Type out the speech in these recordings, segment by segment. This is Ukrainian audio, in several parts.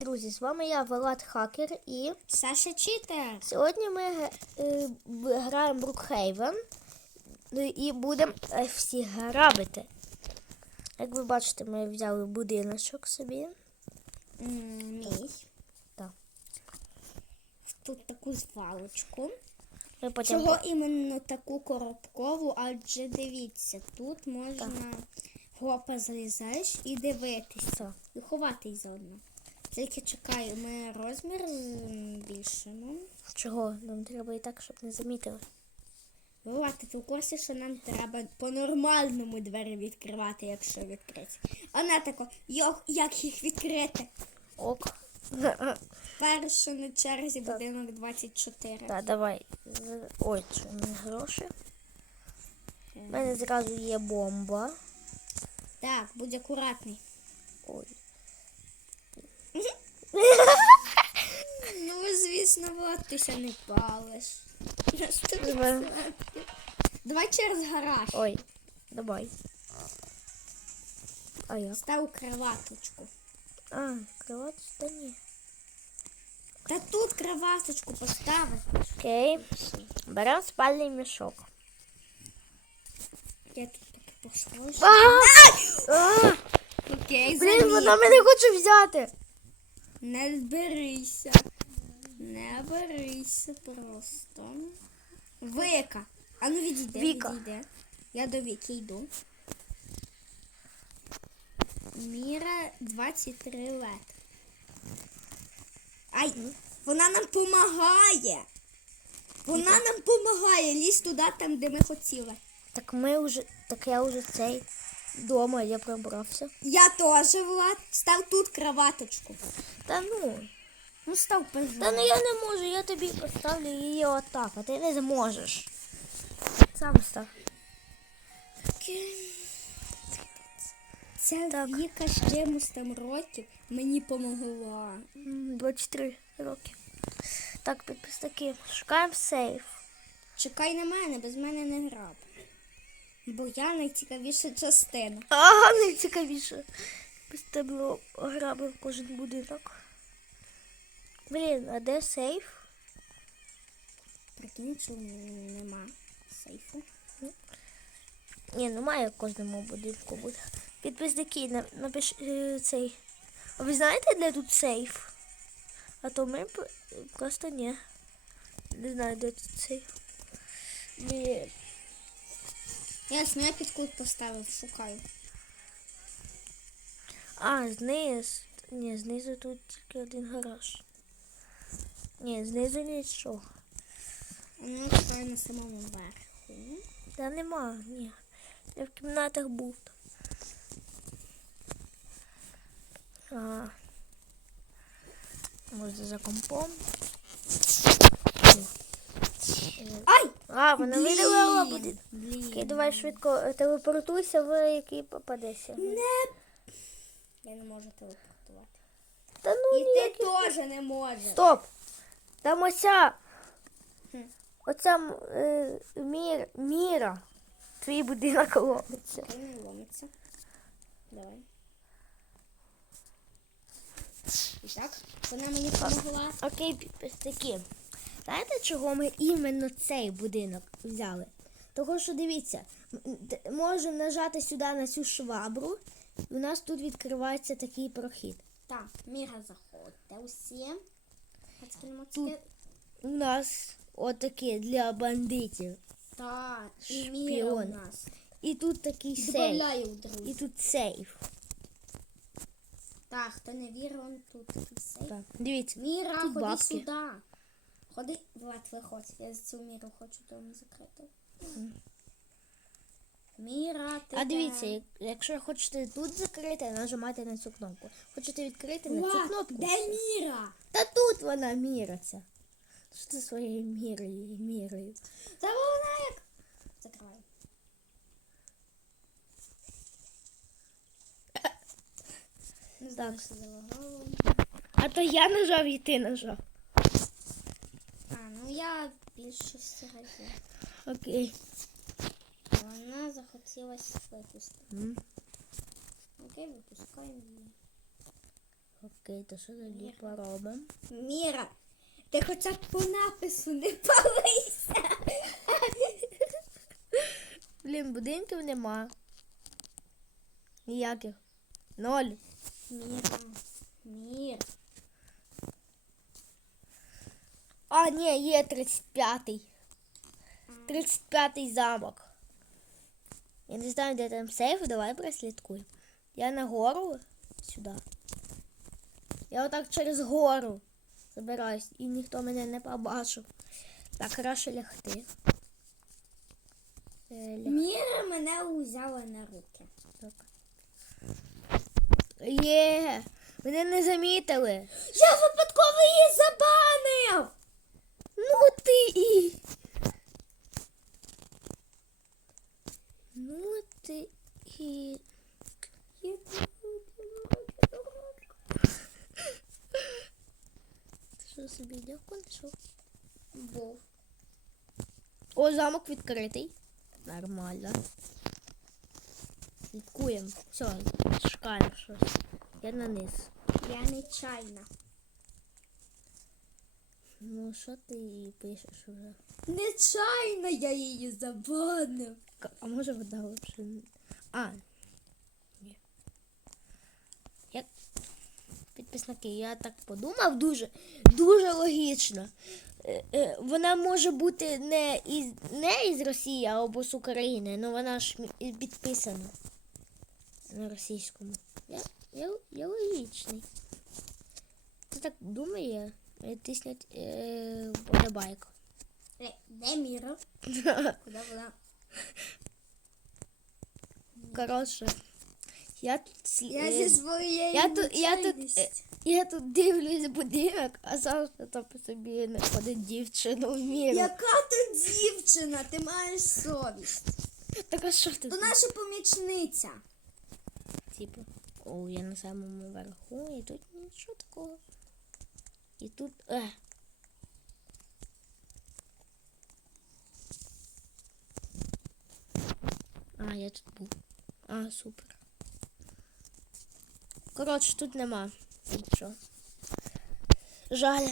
Друзі, з вами я Влад Хакер і Саша Читер. сьогодні ми е, граємо Брукхейвен ну, і будемо е, всі грабити. Як ви бачите, ми взяли будиночок собі. Мій. Так. Тут таку звалочку. Ми потім Чого іменно таку коробкову? Адже дивіться, тут можна гопа залізаєш і дивитися. І ховатись заодно. Тільки чекаю, ми розмір збільшимо. чого нам треба і так, щоб не замітили. Влад, ти в курсі, що нам треба по-нормальному двері відкривати, якщо відкриті. А не тако, йох, як їх відкрити? Ок. Перше на черзі будинок 24. Так, давай. Ой, це не гроші. У мене зразу є бомба. Так, будь акуратний. Ой. Ну, звісно, Влад, ти не палиш. Я Давай. через гараж. Ой, давай. А як? Став кроваточку. А, кровать? Та ні. Та тут кроваточку поставив. Окей. Беремо спальний мішок. Я тут таки поставлю. А! А! Окей, Блін, вона мене хоче взяти. Не зберися. Не берися просто. Вика. А ну відійди, Віка. відійди. Я до Віки йду. Міра 23 лет. Ай, вона нам помагає. Вона нам помагає. Лізь туди, там, де ми хотіли. Так ми вже, так я вже цей дома, я пробрався. Я теж, Влад. Став тут кроваточку. Та ну, Ну, став та ну я не можу, я тобі поставлю її отак, а ти не зможеш. Сам став. Ця Так. Віка з чимось там років мені помогла. М, 23 роки. Так, підписники, шукаємо сейф. Чекай на мене, без мене не граб. Бо я найцікавіша частина. Ага, найцікавіше. Без тебе ограбив кожен будинок. Блін, а де сейф? Прикинь, що нема сейфу. Ні, немає в кожному будинку буде. Підписники, на- напиш е, цей. А ви знаєте, де тут сейф? А то ми п- просто ні. Не знаю, де тут сейф. Я під кут поставив, шукаю. А, зниз. Ні, знизу тут тільки один гараж. Ні, знизу нічого. Ну шукаю на самому верху. Та нема, ні. Я в кімнатах був. А, може за компом. Ай! А, вона видалила буде. Окей, давай швидко е, телепортуйся, в який попадеться. Не. Я не можу телепортувати. Та ну І ти теж не можеш. Стоп! Там оця. Хм. Оця м, е, мір, міра. Твій будинок ловиться. Хай не ломиться. Давай. І так, вона мені допомогла. Окей, підписники. Знаєте, чого ми іменно цей будинок взяли? Того, що дивіться, можемо нажати сюди на цю швабру, і у нас тут відкривається такий прохід. Так, Міра, заходьте усі. Тут. У нас отаке для бандитів. Так, і Міра у нас. І тут такий сейф. І тут сейф. Так, хто не вірив, тут такий сейф. Так. Дивіться. Міра, ходи бабки. сюди. Ходи, Влад, виходь. Я за цю міру хочу дом закрити. Міра, ти А дивіться, як- якщо хочете тут закрити, нажимайте на цю кнопку. Хочете відкрити на цю Влад, кнопку. де Міра? Та тут вона міриться. Що ти своєю мірою мірою? Та вона як? Не знаю, Так. що залагало. А то я нажав і ти нажав. Я більшості разів. Окей. Вона захотілась випустити. М. Окей, випускаємо її. Окей, то що тоді поробимо? Міра, ти хоча б по напису не палися. Блін, будинків нема. Ніяких. Ноль. Міра, Міра. А, ні, є 35-й. 35-й замок. Я не знаю, де там сейф, давай прослідкуємо. Я на гору сюди. Я отак через гору забираюсь, і ніхто мене не побачив. Так, краще лягти. Е, ляг- Міра мене узяла на руки. так. Є, мене не замітили. Я випадково її забанив. Ну ти і. Ну ти і. Ти що легко? Був. О, замок відкритий. Нормально. Слідкуємо. Все, шукаємо щось. Я на низ. Я нечайна. Ну, що ти пишеш вже? Нечайно я її забанив. А може вода лучше? А. Ні. Я... Підписники, я так подумав дуже, дуже логічно. Е, е, Вона може бути не із, не із Росії або з України, але вона ж підписана на російському. Я, я, я логічний. Ти так думає, е, тиснять е, подобайку. Де Міра? Куди вона? Коротше, я тут, Я зі своєю Я тут, я тут, е, я тут дивлюсь будинок, а завжди там по собі не ходить дівчина в міру. Яка тут дівчина? Ти маєш совість. Так а що ти? То наша помічниця. Типу, о, я на самому верху, і тут нічого такого. І тут. Е. А, я тут був. А, супер. Коротше, тут нема нічого. Жаль.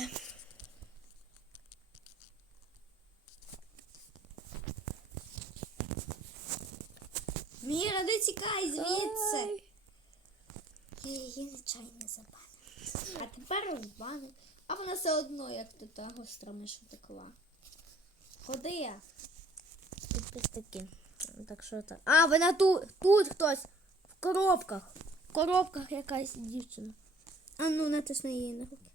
Міра, не тікай звідси. Я її нечайно забанив. А тепер розбанив. А вона все одно, як то та гостра миша втекла. Ходи. Підписники. Так що так. А, вона тут, тут хтось. В коробках. Коробках якась дівчина. А ну натисни її на руки.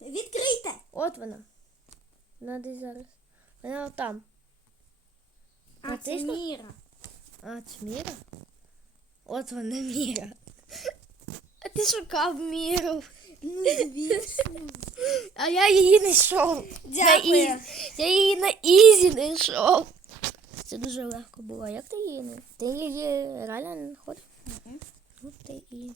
Відкрийте! От вона. Десь зараз. Вона там. А, це? Міра. А, це Міра? От вона Міра. А ти шукав Міру. Ну, звісно. А я її не йшов. Дякую. Я її на ізі не йшов. Це дуже легко було. Як ти її не? Ти її реально не Ну ти і.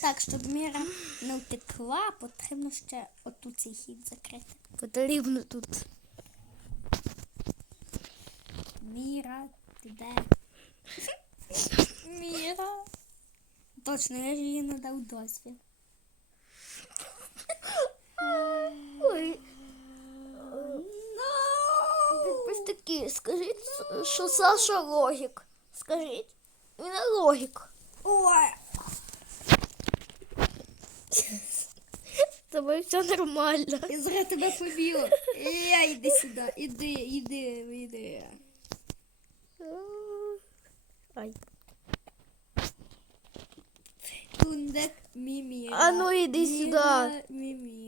Так, щоб Міра не втекла, потрібно ще оту цей хід закрити. Потрібно тут. Міра, ти де? Міра. Точно, я ж їй надав дозвіл. Ой. No! Підписники, скажіть, що Саша логік. Скажіть. Він не логік. Ой! З тобою все нормально. Я зараз тебе поб'ю. Я йди сюди, іди, іди, іди. Ай. Тундек міміра. А ну, іди сюди.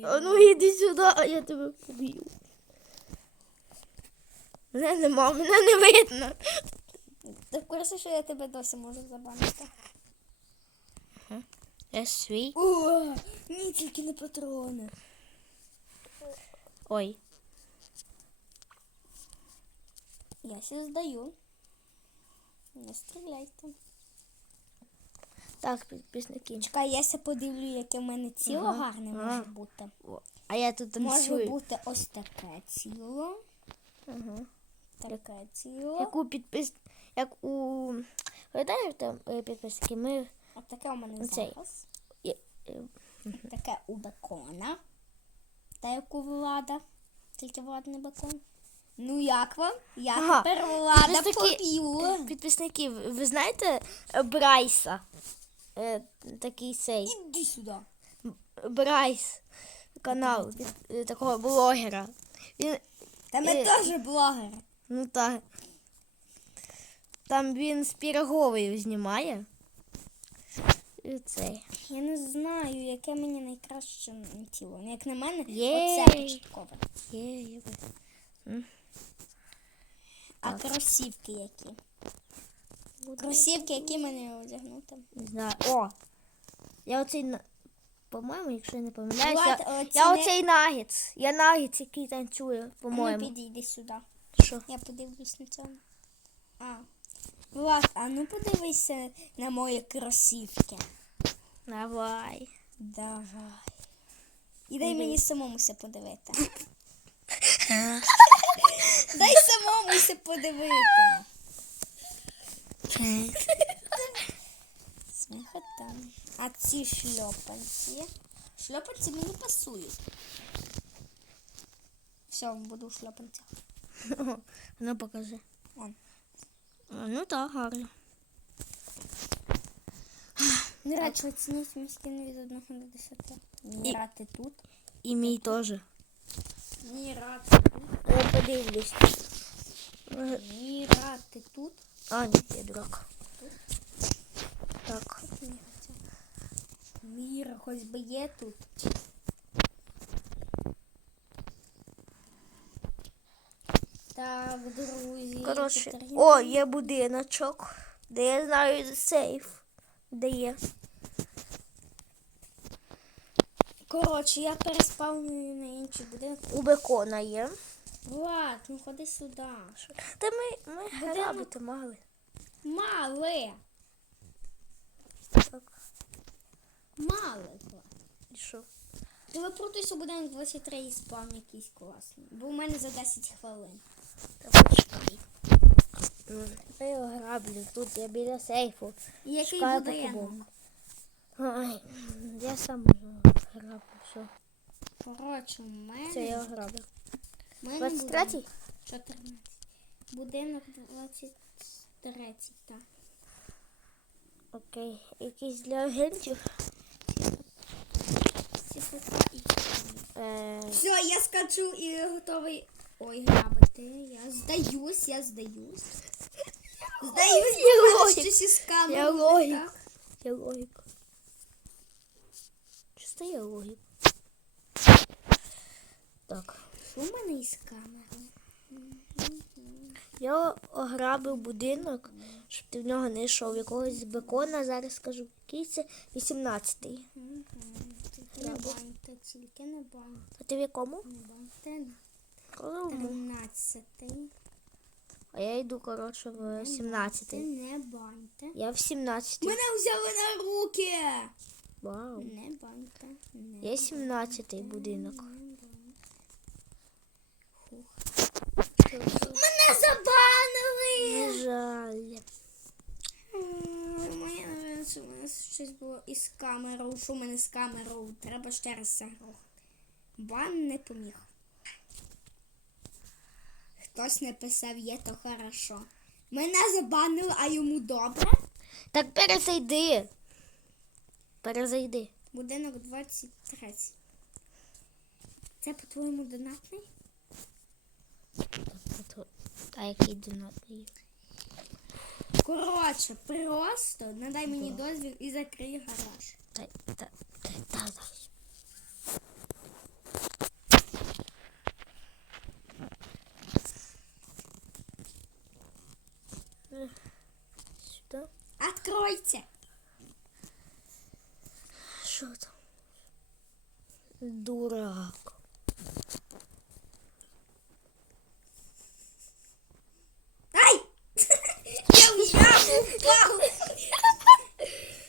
А ну іди сюди, а я тебе поб'ю. Мене нема, мене не видно. Ти в курсі, що я тебе досі можу забанити? Я свій. О, ні, тільки не патрони. Ой. Я сі здаю. Не стріляйте. Так, підписники. Чекай, я ся подивлю, яке в мене ціло Ага, гарне ага. може бути. А я тут Може бути ось таке ціло. Ага. Як у підпис... Як у... Пам'ятаєте, підписники, ми От таке у мене Оцей. зараз. Є- е, Таке у бекона. Та як у влада. Тільки влад не бекон. Ну як вам? Я Ага. тепер влада Підписники- поб'ю. Підписники, ви знаєте е, Брайса? Е, Такий цей. Іди сюди. Брайс. Канал від е, такого блогера. Він, Та ми Е. теж блогери. Ну так. Там він з піроговою знімає. І цей. Я не знаю, яке мені найкраще тіло. Ну, Як на мене, Єй. оце початкове. Є, є. А кросівки які? Кросівки, які мене одягнути. Не знаю. О! Я оцей, на- по-моєму, якщо я не помиляюсь, Влад, я, оці я оцей нагіц. Я нагіц, який танцює, ну по-моєму. підійди сюди. Що? Я подивлюсь на цьому. А. Влад, а ну подивися на мої кросівки. Давай. Давай. І дай мені самому все подивити. дай самому все подивити. Сміхота. А ці шльопанці. Шльопанці мені пасують. Все, буду у шльопанцях. Ну покажи. Вон. А, Ну так, гарно. Не радше оцініть мій скін від 1 до 10. Міра, ти тут. І мій теж. Міра, ти тут. Я подивлюсь. Е, Міра, ти тут. А, ні, я дурак. Так. Міра, хоч би є тут. Так, друзі. Коротше. О, є будиночок, де я знаю сейф. Де є. Коротше, я переспавнюю на інший будинок. У бекона є. Влад, ну ходи сюди. Та ми, ми грабити мали. Мали. Так. Мали. Влад. І що? Телепортуйся у будинок 23 і спавн якийсь класний. Бо у мене за 10 хвилин. Та Я граблю. Тут я біля сейфу. Який будинок? Ай, я сам граблю. Все. Коротше, у мене. Це я граблю. у мене 23? будинок 14. Будинок 23, так. Окей. Якийсь для агентів. Е, Все, я скачу і готовий. Ой, грабити. Я здаюсь, я здаюсь. Здаюсь, Я логік. Я логік. так. є логіка. Чисто є логіка. Так. Що в мене із? Я ограбив будинок, щоб ти в нього не йшов. Якогось бекона, зараз скажу, який це 18-й. Тільки не баньте, тільки не баньте, А ти в якому? не баньте. Коровому. 13. А я йду, коротше, в 17-й. Не баньте. Я в 17-й. Мене взяли на руки. Вау. Не баньте. Не Я 17-й будинок. Мене забанили. Не жаль. М, Моє навіть у мене щось було із камерою. Що в мене з камерою? Треба ще раз загрохати. Бан не поміг. Хтось написав, є то хорошо. Мене забанили, а йому добре. Так перезайди. Перезайди. Будинок 23. Це по-твоєму донатний? А який донатний? Коротше, просто надай мені дозвіл і закрий гараж. Та, та, та, та, та. Ех, Сюди. Откройте! Що там? Дурак. Ай! Я в яму!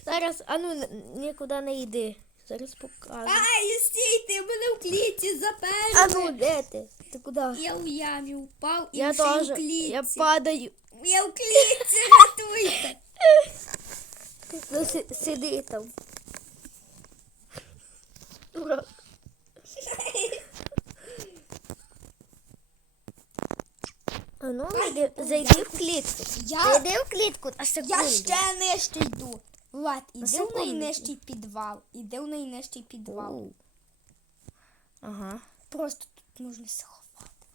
Зараз, а ну нікуди не йди. Зараз покажу. Ай, стійте, мене в клітці заперли. А ну де ти? Ти куди? Я в ямі впав і Я й в клітці. Я падаю. Я в клітці, рятуйте. Ну, си- сиди там. А ну, зайди, зайди в клітку. Я- Зайди в клітку на секунду. Я ще нижче йду. Влад, іди в найнижчий підвал. Іди в найнижчий підвал. Оу. Ага. Просто тут можна сховати.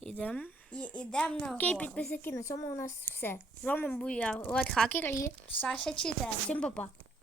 Ідемо. І ідемо на Окей, підписники, на цьому у нас все. З вами був я, Хакер і Саша Читер. всім па-па.